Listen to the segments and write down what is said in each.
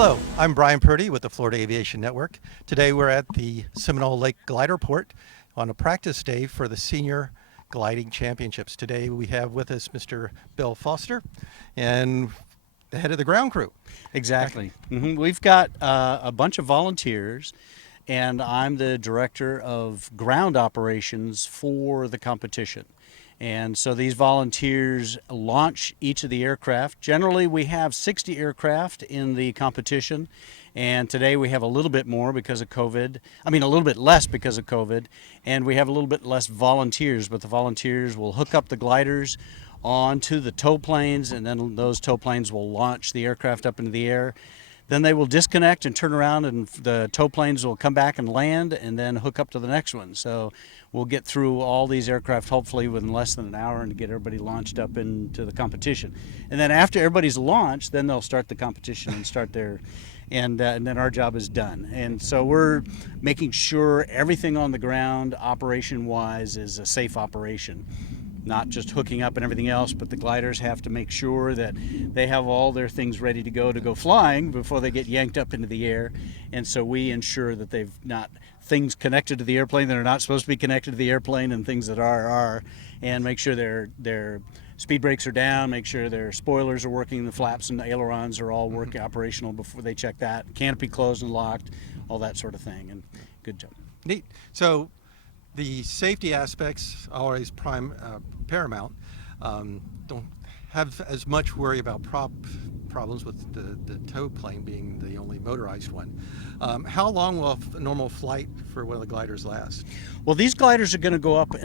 Hello, I'm Brian Purdy with the Florida Aviation Network. Today we're at the Seminole Lake Glider Port on a practice day for the Senior Gliding Championships. Today we have with us Mr. Bill Foster and the head of the ground crew. Exactly. We've got a bunch of volunteers, and I'm the director of ground operations for the competition. And so these volunteers launch each of the aircraft. Generally, we have 60 aircraft in the competition, and today we have a little bit more because of COVID. I mean, a little bit less because of COVID, and we have a little bit less volunteers, but the volunteers will hook up the gliders onto the tow planes, and then those tow planes will launch the aircraft up into the air. Then they will disconnect and turn around, and the tow planes will come back and land and then hook up to the next one. So we'll get through all these aircraft hopefully within less than an hour and get everybody launched up into the competition. And then after everybody's launched, then they'll start the competition and start their, and then our job is done. And so we're making sure everything on the ground operation-wise is a safe operation. Not just hooking up and everything else, but the gliders have to make sure that they have all their things ready to go flying before they get yanked up into the air. And so we ensure that they've not things connected to the airplane that are not supposed to be connected to the airplane, and things that are, and make sure their speed brakes are down, make sure their spoilers are working, the flaps and the ailerons are all working operational before they check that, canopy closed and locked, all that sort of thing. And good job. Neat. So the safety aspects are always paramount. Don't have as much worry about problems with the tow plane being the only motorized one. How long will a normal flight for one of the gliders last? Well, these gliders are going to go up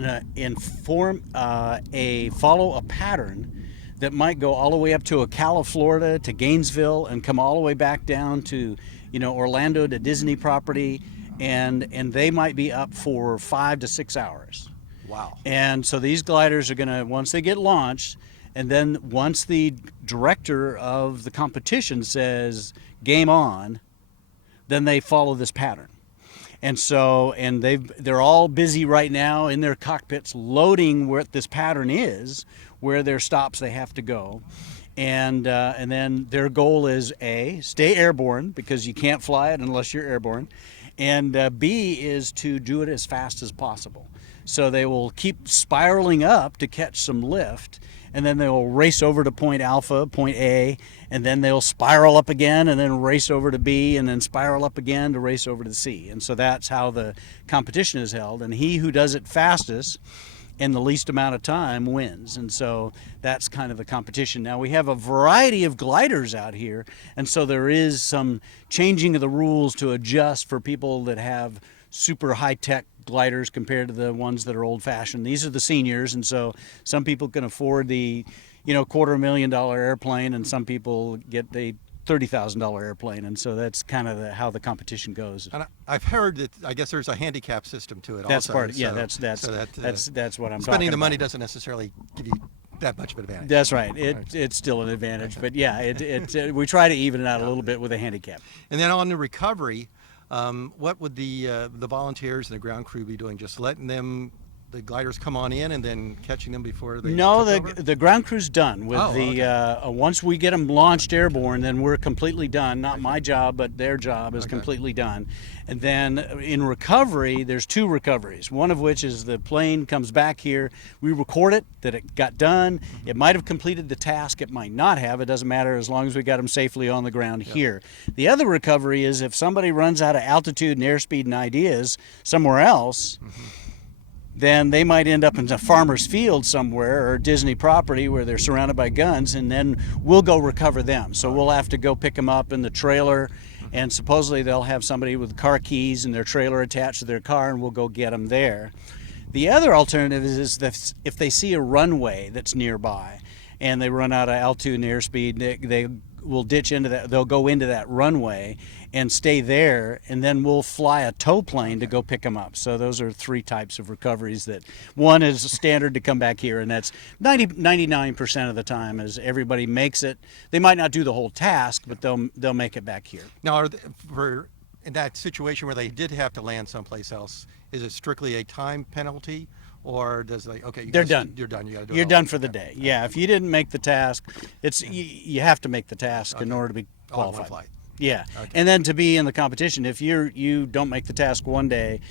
follow a pattern that might go all the way up to Ocala, Florida, to Gainesville, and come all the way back down to Orlando to Disney property. And they might be up for 5 to 6 hours. Wow. And so these gliders are going to, once they get launched, and then once the director of the competition says game on, then they follow this pattern. And so, they're all busy right now in their cockpits loading where this pattern is, where their stops they have to go. And then their goal is A, stay airborne, because you can't fly it unless you're airborne. And B is to do it as fast as possible. So they will keep spiraling up to catch some lift, and then they will race over to point Alpha, point A, and then they'll spiral up again, and then race over to B, and then spiral up again to race over to C. And so that's how the competition is held. And he who does it fastest in the least amount of time wins. And so that's kind of the competition. Now we have a variety of gliders out here, and so there is some changing of the rules to adjust for people that have super high-tech gliders compared to the ones that are old-fashioned. These are the seniors, and so some people can afford the $250,000 airplane, and some people get the $30,000 airplane, and so that's kind of how the competition goes. And I've heard that I guess there's a handicap system to it. That's also. part. Yeah, So that's what I'm talking about. Spending the money doesn't necessarily give you that much of an advantage. That's right. It's still an advantage, but yeah, we try to even it out a little bit with a handicap. And then on the recovery, what would the volunteers and the ground crew be doing? Just letting the gliders come on in and then catching them before they No, tip over? the ground crew's done with once we get them launched airborne, then we're completely done. Not my job, but their job is completely done. And then in recovery, there's 2 recoveries. One of which is the plane comes back here, we record it that it got done. It might have completed the task, it might not have. It doesn't matter as long as we got them safely on the ground here. The other recovery is if somebody runs out of altitude and airspeed and ideas somewhere else. Then they might end up in a farmer's field somewhere or Disney property where they're surrounded by guns, and then we'll go recover them. So we'll have to go pick them up in the trailer, and supposedly they'll have somebody with car keys and their trailer attached to their car, and we'll go get them there. The other alternative is that if they see a runway that's nearby and they run out of altitude and airspeed, they will ditch into that. They'll go into that runway and stay there, and then we'll fly a tow plane to go pick them up. So those are 3 types of recoveries. That one is standard to come back here, and that's 99% of the time as everybody makes it. They might not do the whole task, but they'll make it back here. Now, in that situation where they did have to land someplace else, is it strictly a time penalty? Or does they're done. You're done. You got to do it. You're done for the day. Yeah. If you didn't make the task, you have to make the task in order to be qualified. Flight. Yeah. Okay. And then to be in the competition, if you don't make the task one day,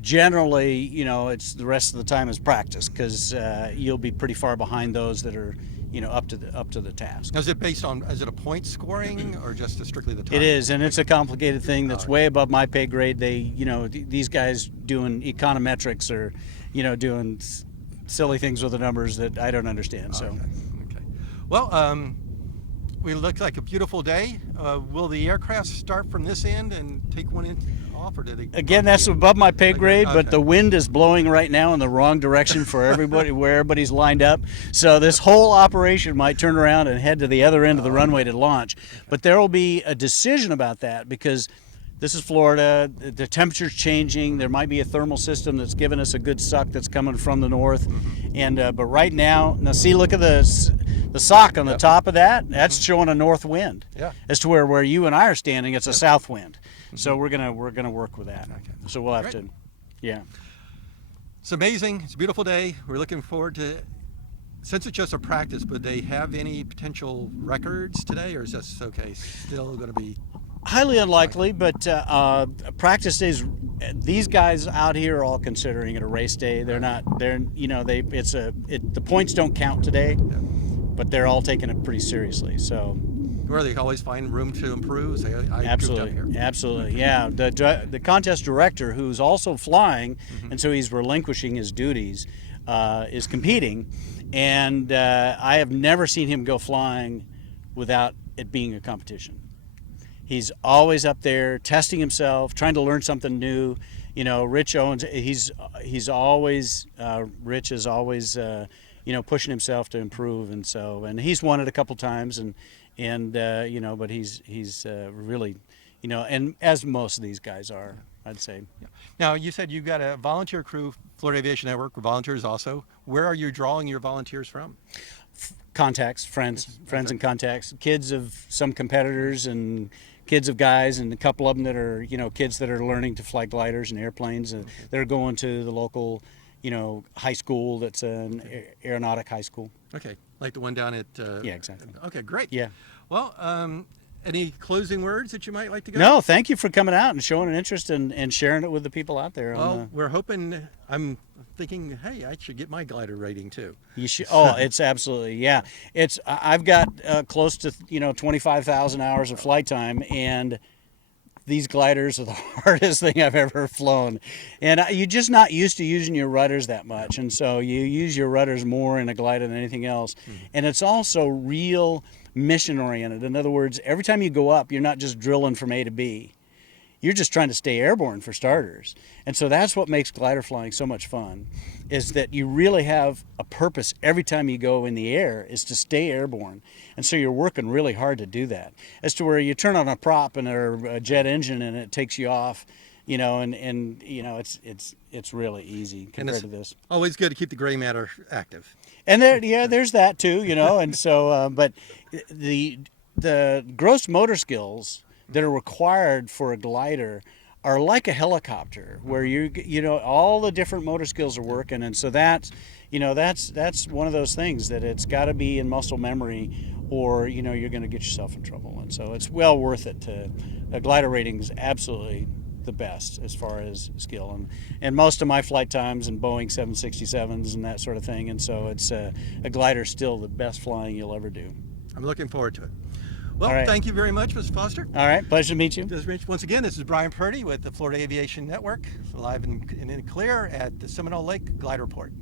generally, you know, it's the rest of the time is practice, because you'll be pretty far behind those that are, you know, up to the task. Now, is it based on, is it a point scoring or just strictly the time? It is, and it's a complicated thing that's way above my pay grade. They, you know, these guys doing econometrics or, you know, doing silly things with the numbers that I don't understand. So, okay. Well, we look like a beautiful day. Will the aircraft start from this end and take one in off, or did they? again, that's above my pay grade, Okay. but the wind is blowing right now in the wrong direction for everybody, where everybody's lined up. So this whole operation might turn around and head to the other end of the runway to launch. But there will be a decision about that, because this is Florida. The temperature's changing. There might be a thermal system that's giving us a good suck that's coming from the north. And but right now, see, look at the sock on the top of that. That's showing a north wind. Yeah. As to where you and I are standing, it's a south wind. So we're gonna work with that. Okay. So we'll have Great. to, yeah. It's amazing. It's a beautiful day. We're looking forward to. Since it's just a practice, but they have any potential records today, or is this okay? Still going to be Highly unlikely, but practice days. These guys out here are all considering it a race day. They're not. They're, you know, the points don't count today, but they're all taking it pretty seriously. So. where they always find room to improve. Say, I Absolutely, goofed up here. absolutely, yeah. The contest director, who's also flying, and so he's relinquishing his duties, is competing, and I have never seen him go flying without it being a competition. He's always up there testing himself, trying to learn something new. You know, Rich Owens, he's always Rich is always you know, pushing himself to improve, and he's won it a couple times, and you know, but he's really, you know, and as most of these guys are, I'd say. Yeah. Now, you said you've got a volunteer crew, Florida Aviation Network, with volunteers also. Where are you drawing your volunteers from? Contacts, friends and contacts, kids of some competitors and kids of guys, and a couple of them that are, you know, kids that are learning to fly gliders and airplanes, and they're going to the local, you know, high school that's an aeronautic high school. Okay, like the one down at... Yeah, exactly. Okay, great. Yeah. Well, any closing words that you might like to go? No, thank you for coming out and showing an interest and sharing it with the people out there. Well, we're hoping, I'm thinking, hey, I should get my glider rating too. You should. Oh, it's absolutely, yeah. I've got close to, you know, 25,000 hours of flight time, and these gliders are the hardest thing I've ever flown. And you're just not used to using your rudders that much, and so you use your rudders more in a glider than anything else. And it's also real mission oriented. In other words, every time you go up, you're not just drilling from A to B. You're just trying to stay airborne for starters. And so that's what makes glider flying so much fun, is that you really have a purpose every time you go in the air, is to stay airborne. And so you're working really hard to do that. As to where you turn on a prop and a jet engine and it takes you off, you know, and you know, it's really easy compared to this. Always good to keep the gray matter active. And there's that too, you know. And so, but the gross motor skills that are required for a glider are like a helicopter, where you know, all the different motor skills are working, and so that's, you know, that's one of those things that it's got to be in muscle memory, or, you know, you're going to get yourself in trouble. And so it's well worth it to. A glider rating is absolutely the best as far as skill, and most of my flight times in Boeing 767s and that sort of thing, and so it's a glider's still the best flying you'll ever do. I'm looking forward to it. Well, All right. Thank you very much, Mr. Foster. All right, pleasure to meet you. Once again, this is Brian Purdy with the Florida Aviation Network, live and clear at the Seminole Lake Glider Port.